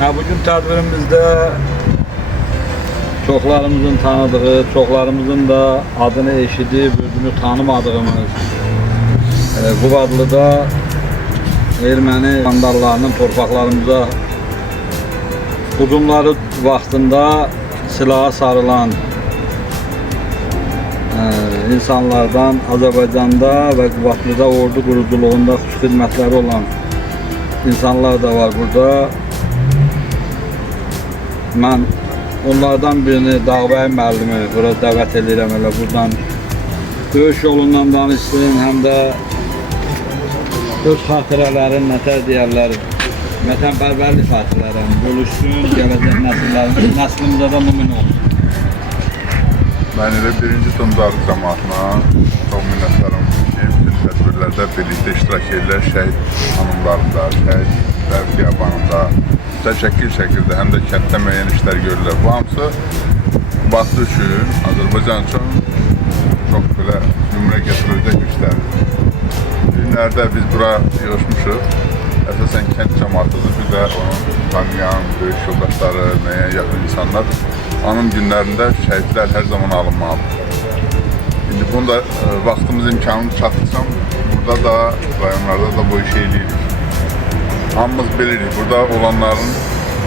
Bugün tədbirimizdə çoxlarımızın tanıdığı, çoxlarımızın da adını eşidib, özünü tanımadığımız Qubadlıda erməni vandallarının torpaqlarımıza hücumları vaxtında silaha sarılan insanlardan Azərbaycanda və Qubadlıda ordu quruculuğunda xüsusi xidmətləri olan insanlar da var burada. Mən onlardan birini Dağbəy müəllimi bura dəvət edirəm, elə buradan döyüş yolundan danışsın, həm də öz xatirələrin, nətər deyərlər, vətənpərvərlik xatirələrini bölüşsün, gələcək nəslimizə də mümin olsun. Ben elə birinci Tundarlı cəmaatına çox minnətdarım ki, bütün tədbirlərdə birlikdə iştirak edirlər, şəhid hanımlarında, şəhidlər xiyabanında, təşəkkül şəkildə həm də kənddə müəyyən işlər görürlər. Bu hamısı Qubadlı üçün, Azərbaycan üçün çox belə nümunə gətirəcək işlərdir. Günlərdə biz bura yığışmışıq, əsasən kənd cəmatıdır, bir də onu tanıyan, böyük yoldaşları, müəyyən yaxın insanlar. Anım günlərində şəhidlər hər zaman alınmalıdır. İndi bunda vaxtımız imkanını çatdırsam, burada da, rayonlarda da bu işi edirik. Hamımız bilirik, burada olanların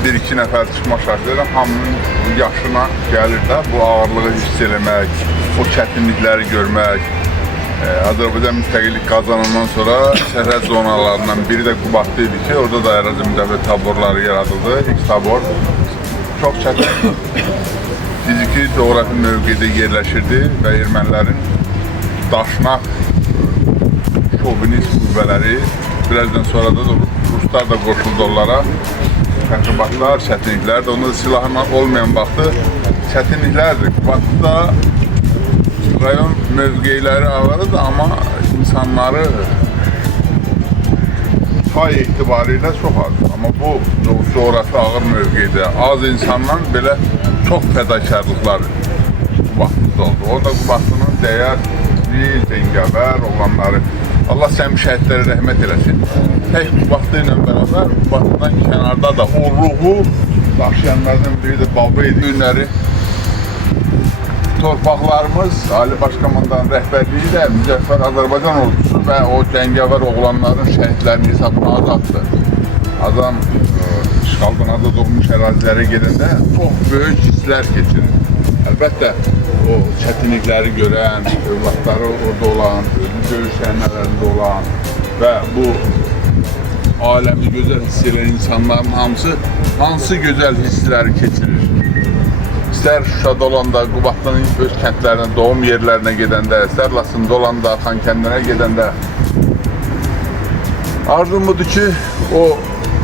bir-iki nəfər çıxma şartlarıyla hamının yaşına gəlir də bu ağırlığı hiss eləmək, o çətinlikləri görmək. Azərbaycan müstəqillik qazanandan sonra sərhəd zonalarından biri də Qubadlı idi ki, orada da ərazi müdafiə taborları yaradıldı. İlk tabor çox çətin fiziki, coğrafi mövqedə yerləşirdi və ermənilərin daşnaq şovinist qüvvələri, birazdan sonra da Ruslar da qoşuldu onlara. Təxribatlar, çətinliklər də, onda da silahla olmayan vaxtı çətinliklərdir. Qubadlıda rayon mövqeyləri ağırdır, amma insanları pay etibarilə çox azdır. Amma bu coğrafi ağır mövqeydə az insandan belə çox fədakarlıqlar Qubadlıda oldu. O da Qubadlının dəyərli, cəngavər olanları. Allah sənin şəhidlərə rəhmət eləsin. Tək Qubadlı ilə bərabər Qubadlıdan kənarda da o ruhu daşıyanlardan biri də baba idi. Günləri torpaqlarımız Ali Başkomandanın rəhbərliyi ilə Müzəffər Azərbaycan ordusu və o cəngavər oğlanların şəhidlərinin hesabına azaddır. Adam işğaldan azad olmuş ərazilərə gedəndə çox böyük hisslər keçirir. Əlbəttə, o çətinlikləri görən, övladları orada olan, özü döyüş səhnələrində olan və bu aləmi gözəl hiss edən insanların hamısı hansı gözəl hissləri keçirir. İstər Şuşada olanda, Qubadlının öz kəndlərinə, doğum yerlərinə gedəndə, istər Lasında olanda, Xankəndinə gedəndə. Arzum budur ki, o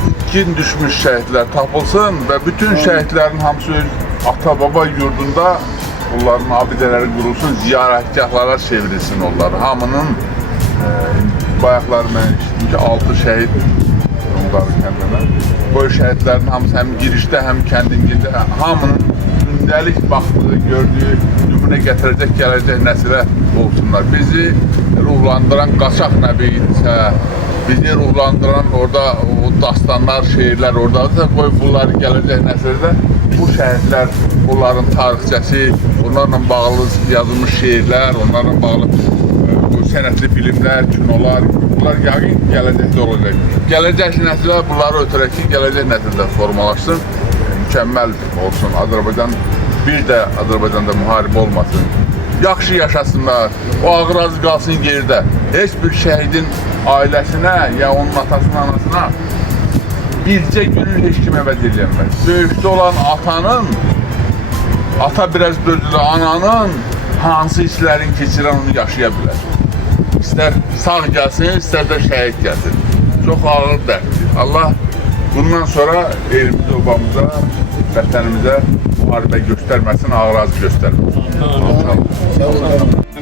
itkin düşmüş şəhidlər tapılsın və bütün şəhidlərin hamısı öz ata-baba yurdunda onların abidələri qurulsun, ziyarətgahlara çevrilsin onlar. Hamının bayaqlar mən işitdim ki, 6 şəhid onların kəndinə. Bu şəhidlərin hamısı həm girişdə, həm kəndində, hamının gündəlik baxdığı, gördüyü, nümunə gətirəcək, gələcək nəsilə olsunlar. Bizi ruhlandıran qaçaq nəbi idisə, bizi ruhlandıran orada o dastanlar, şeirlər oradadırsa, qoy bunları gələcək nəsildə bu şəhidlər, onların tarixçəsi, onlarla bağlı yazılmış şeirlər, onlarla bağlı bu sənətli filmlər, kinolar, bunlar yəqin gələcəkdə olacaq. Gələcək nəsillər bunları ötürək ki, gələcək nəsildə formalaşsın, mükəmməl olsun. Azərbaycan, bir də Azərbaycanda müharibə olmasın. Yaxşı yaşasınlar, o ağır qalsın yerdə. Heç bir şəhidin ailəsinə, ya onun atasına, anasına bircə günün heç kim əvəz edilməz. Döyüşdə olan atanın, ata biraz dözülü ananın hansı hisslərin keçirən onu yaşaya bilər. İstər sağ gəlsin, istər də şəhid gəlsin. Çox ağır dərddir. Allah bundan sonra elimiz obamıza, vətənimizə müharibə göstərməsin, ağır göstərməsin.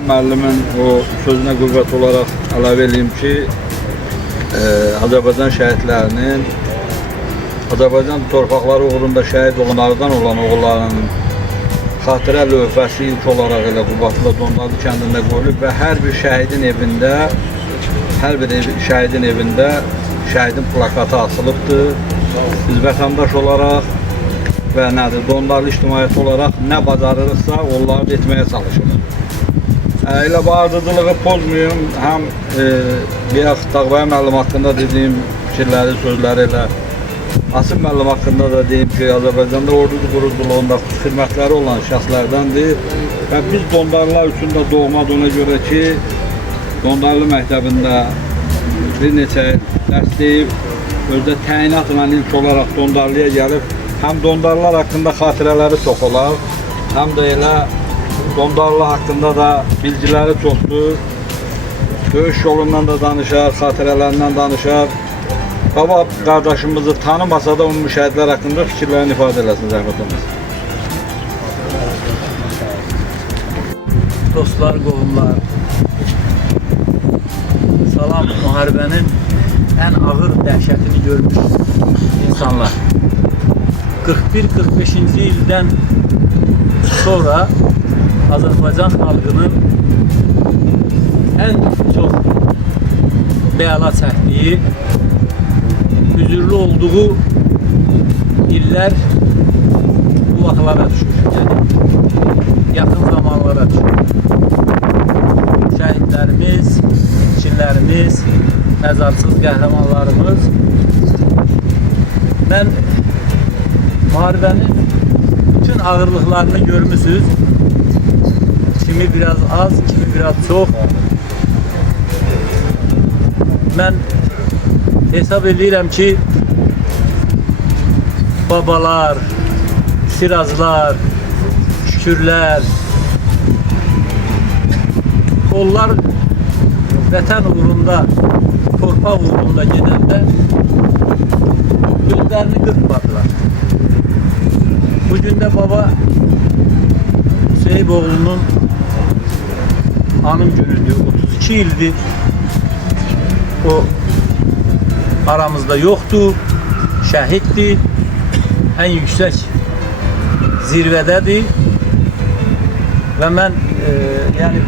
Müəllimin o sözünə qüvvət olaraq əlavə edeyim ki, Azərbaycan şəhidlərinin, Azərbaycan torpaqları uğrunda şəhid olanlardan olan oğullarının xatirə lövhəsi ilk olaraq elə Qubadlı Donladı kəndində qoyulub və hər bir şəhidin evində şəhidin plakatı asılıbdır biz vətəndaş olaraq və nədir, dondarlı ictimaiyyət olaraq nə bacarırıqsa onları etməyə çalışırıq. Elə bu ardıcılığı pozmayım, həm Beyaq Dağbay müəllim haqqında dediyim fikirləri, sözləri ilə Asim müəllim haqqında da deyim ki, Azərbaycanda ordu quruculuğunda xidmətləri olan şəxslərdəndir və biz dondarlar üçün də doğmadır ona görə ki, Dondarlı məktəbində bir neçə dərs deyib, özdə təyinatla ilk olaraq Dondarlıya gəlib, həm Dondarlılar haqqında xatirələri çox olar, həm də elə Dondarlı haqqında da bilgiləri çoxdur. Döyüş yolundan da danışar, xatirələrindən danışar. Baba qardaşımızı tanımasa da onun müşahidlər haqqında fikirlərini ifadə eləsin zəhmət olmasın. Dostlar, qohumlar, salam, müharibənin ən ağır dəhşətini görmüş insanlar. 41-45-ci ildən sonra Azərbaycan xalqının ən çox bəla çəkdiyi, hüzurlu olduğu illər bu vaxtlara düşür. Yəni, yaxın zamanlara düşür. Şəhidlərimiz, işçilərimiz, məzarsız qəhrəmanlarımız. Mən müharibənin bütün ağırlıqlarını görmüsünüz. Kimi biraz az, kimi biraz çox. Mən hesab edirəm ki, babalar, sirazlar, şükürlər, onlar vətən uğrunda, torpaq uğrunda gedəndə gözlərini qırpmadılar. Bugün də baba Hüseyin oğlunun anım günüdür. 32 ildir o aramızda yoxdur, şəhiddir, ən yüksək zirvədədir və mən yəni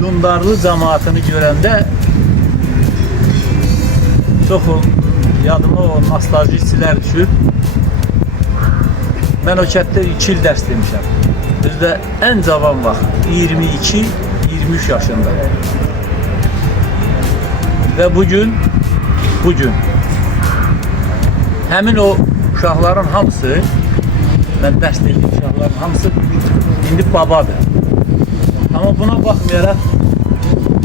Dondarlı cəmaatını görəndə çox yadıma o nostalji hisslər düşür. Mən o kətdə 2 il dərs demişəm. Bizdə ən cavan vaxt 22-23 yaşında. Və bugün həmin o uşaqların hamısı, mən dərs deyildim, uşaqların hamısı indi babadır. Amma buna baxmayaraq,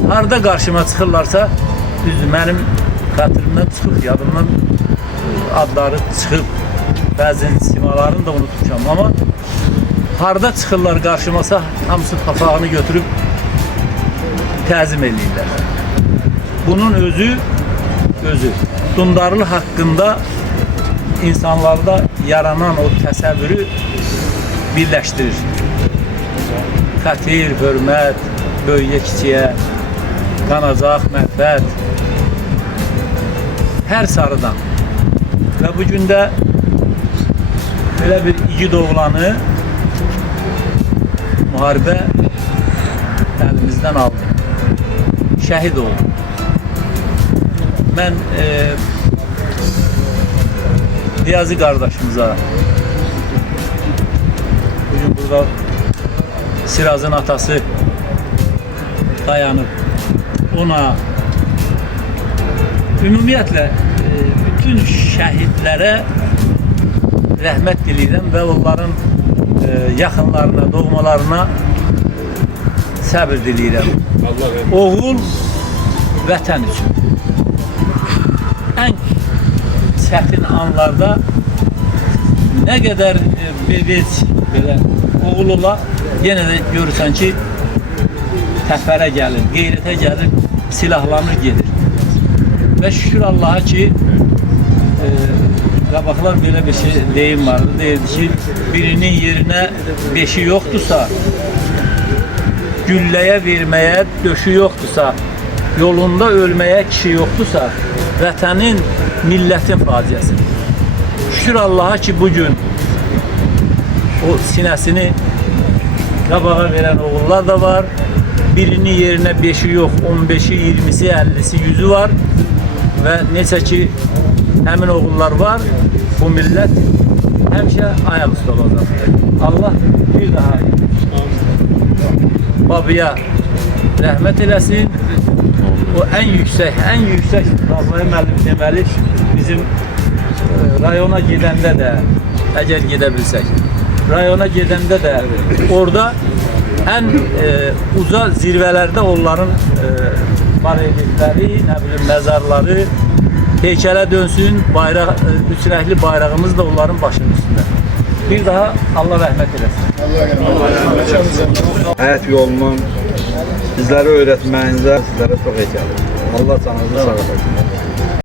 harada qarşıma çıxırlarsa, düzdür, mənim xatirimdən çıxıb, yadımdan adları çıxıb, bəzi simalarını da unutmuşam, amma harada çıxırlar qarşımasa, hamısı papağını götürüb təzim edirlər. Bunun özü Dondarlı haqqında insanlarda yaranan o təsəvvürü birləşdirir. Xətir, hörmət, böyüyə kiçiyə, qanacaq, məhvət, hər sarıdan. Və bugün də belə bir igid oğlanı müharibə əlimizdən aldı. Şəhid oldu. Mən Niyazi qardaşımıza, bugün burada Sirazın atası dayanıb, ona ümumiyyətlə bütün şəhidlərə rəhmət diləyirəm və onların yaxınlarına, doğmalarına səbir diləyirəm. Oğul vətən üçün ən çətin anlarda nə qədər bebec belə oğul ola, yenə də görürsən ki, təfərə gəlir, qeyrətə gəlir, silahlanır, gedir. Və şükür Allaha ki, qabaqlar belə bir şey deyim vardı, deyirdi ki, birinin yerinə 5'i yoxdursa, gülləyə verməyə döşü yoxdursa, yolunda ölməyə kişi yoxdursa, vətənin, millətin faciəsidir. Şükür Allaha ki, bugün o sinəsini qabağa verən oğullar da var. Birinin yerinə 5'i yox, 15'i, 20'si, 50'si, 100'ü var. Və necə ki, həmin oğullar var. Bu millət həmişə ayaq üstə olacaq. Allah bir daha babaya rəhmət eləsin. O en yüksek Rabbay müəllim deməli bizim rayona gedəndə də əgər gedə bilsək, rayona gedəndə də orada en uca zirvələrdə onların barelifləri, nə bilim məzarları heykələ dönsün, bayraq, üç rəngli bayrağımız da onların başının üstündə. Bir daha Allah rəhmət eləsin. Həyat yolunun bizlərə öyrətməyinizə sizlərə çox ehtiyac. Allah canınızı sağ olsun.